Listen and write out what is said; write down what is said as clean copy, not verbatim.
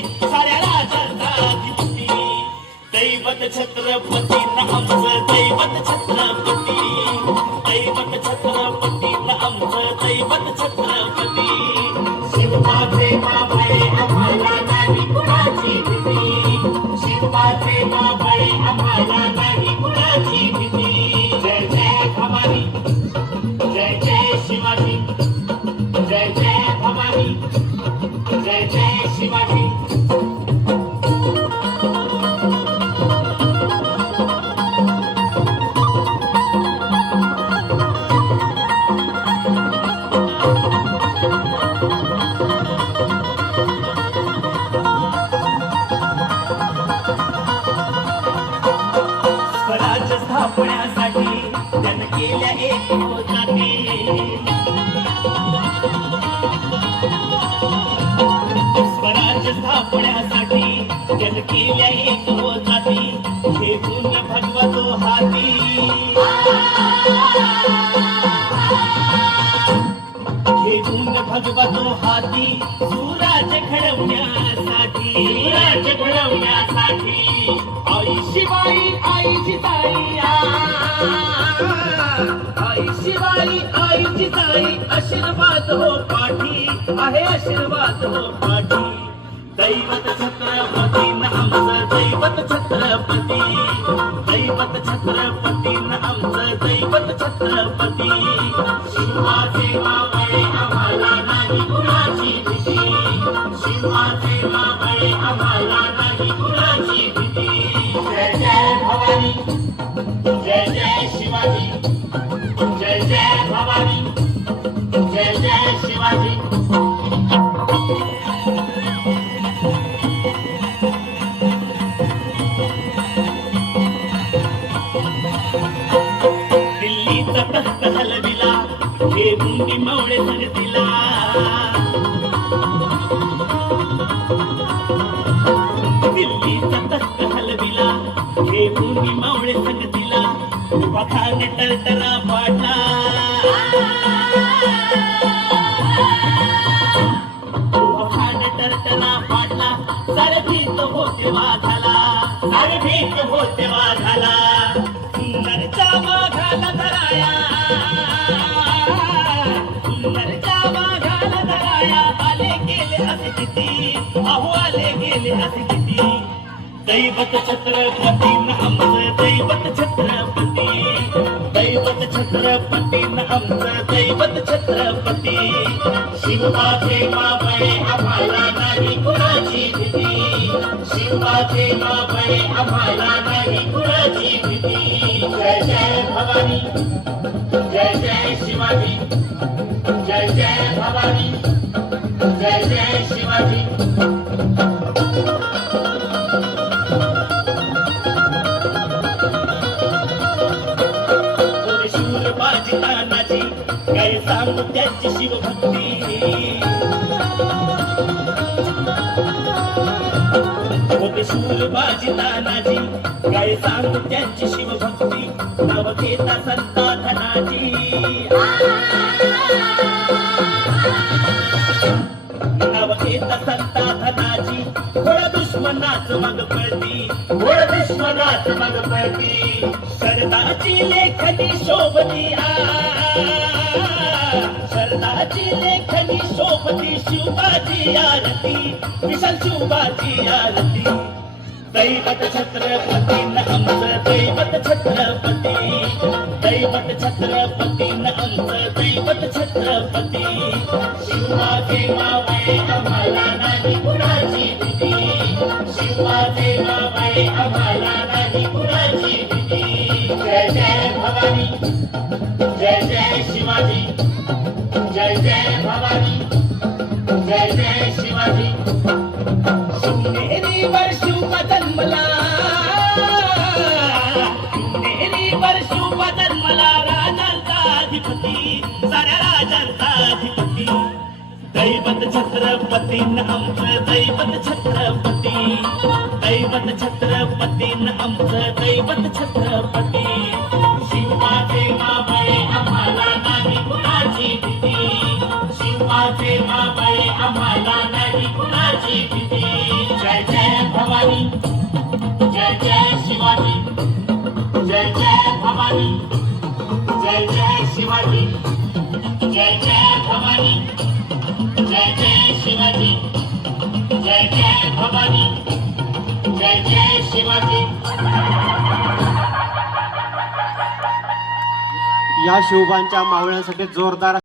साऱ्या राजांचा अधिपती दैवत छत्रपती आमचं दैवत छत्रपती दैवत छत्रपती आमचं दैवत छत्रपती शिवबाचे मावळे आम्हाला नाही कुणाची भीती शिवबाचे मावळे आम्हाला नाही कुणाची भीती जय जय भवानी जय जय शिवाजी जय जय भवानी जय जय शिवाजी स्वराज्य स्थापण्यासाठी त्यानं केल्या एक जाती स्वराज्य स्थापण्यासाठी त्यानं केल्या एक जाती हे गुण भगवतो हाती हे गुण भगवतो हाती सुराज्य घडवण्यासाठी सुराज्य घडवण्यासाठी आई शिवाई आईची ताई आई शिवाई आईची ताई आशीर्वाद हो पाठी आहे आशीर्वाद हो पाठी दैवत छत्रपती आमचं दैवत छत्रपती दैवत छत्रपती आमचं दैवत छत्रपती शिवाचे मावळे आम्हाला नाही कुणाची भीती शिवाचे मावळे आम्हाला नाही कुणाची भीती जय जय भवानी जय जय शिवाजी जय जय भवानी जय जय शिवाजी दिल्लीचा तख्त हलविला हे मुंडी मावळे संगतीला दिल्लीचा तख्त हलविला हे मुंडी मावळे संगतीला बखाने टरटरा पाडला बखाने टरटरा पाडला सारभीत होते वाघाला सारभीत होते वाघाला सुंदरच्या वाघाला धराया सुंदरच्या वाघाला धराया आले गेले असे किती अहो आले गेले असे किती दैवत छत्रपती आमचं दैवत छत्रपती दैवत छत्रपती आमचं दैवत छत्रपती शिवबाचे मावळे आम्हाला नाही कुणाची भीती शिवबाचे मावळे आम्हाला नाही कुणाची भीती जय जय भवानी जय जय शिवाजी जय जय भवानी जय जय शिवाजी शूरबाजी तानाजी काय सांगू त्याची शिवभक्ती होते शूरबाजी तानाजी काय सांगू त्यांची शिवभक्ती नाव घेता संता धनाजी नाव घेता संता धनाजी घोडा दुश्मनाच मग पळती घोडा दुश्मनाच मग पळती शरदाची लेखनी शोभती शरदाची लेखनी शोभती शिवबाची आरती विशाल शिवबाची आरती दैवत छत्रपती आमचं दैवत छत्रपती दैवत छत्रपती आमचं दैवत छत्रपती शिवाचे मावळे आम्हाला नाही कुणाची भीती शिवाचे मावळे आम्हाला नाही कुणाची भीती जय जय भवानी जय जय शिवाजी जय जय भवानी जय जय शिवाजी शिवनेरीवर शिवबा जन्मला शिवनेरीवर शिवबा जन्मला राजांचा अधिपती साऱ्या राजांचा अधिपती दैवत छत्रपती आमचं दैवत छत्रपती दैवत छत्रपती आमचं दैवत छत्रपती शिवाचे मावळे आम्हाला नाही कुणाची भीती शिवाचे मावळे आम्हाला नाही कुणाची भीती भवानी जय जय शिवाजी जय जय भवानी जय जय शिवाजी जय जय भवानी जय जय शिवाजी. या शिवबांच्या मावळ्यांसाठी जोरदार